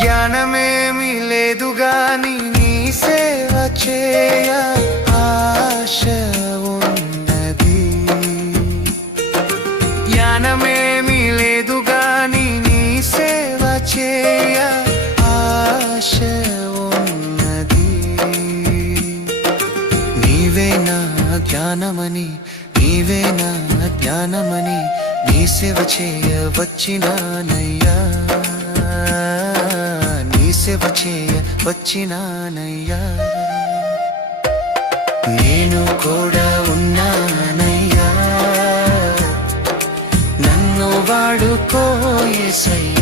జ్ఞానమేమి లేదు గాని నీ సేవ చేయ ఆశ ఉన్నది. జ్ఞానమేమి లేదు గాని నీ సేవ చేయ ఆశ ఉన్నది. నీవే నా జ్ఞానమని, నీవే నా జ్ఞానమని నీ సేవ చేయ వచ్చినానయ్యా, నీ సేవ చేయ వచ్చినానయ్యా. నేను కూడా ఉన్నానయ్యా, నన్ను వాడుకో యేసయ్యా.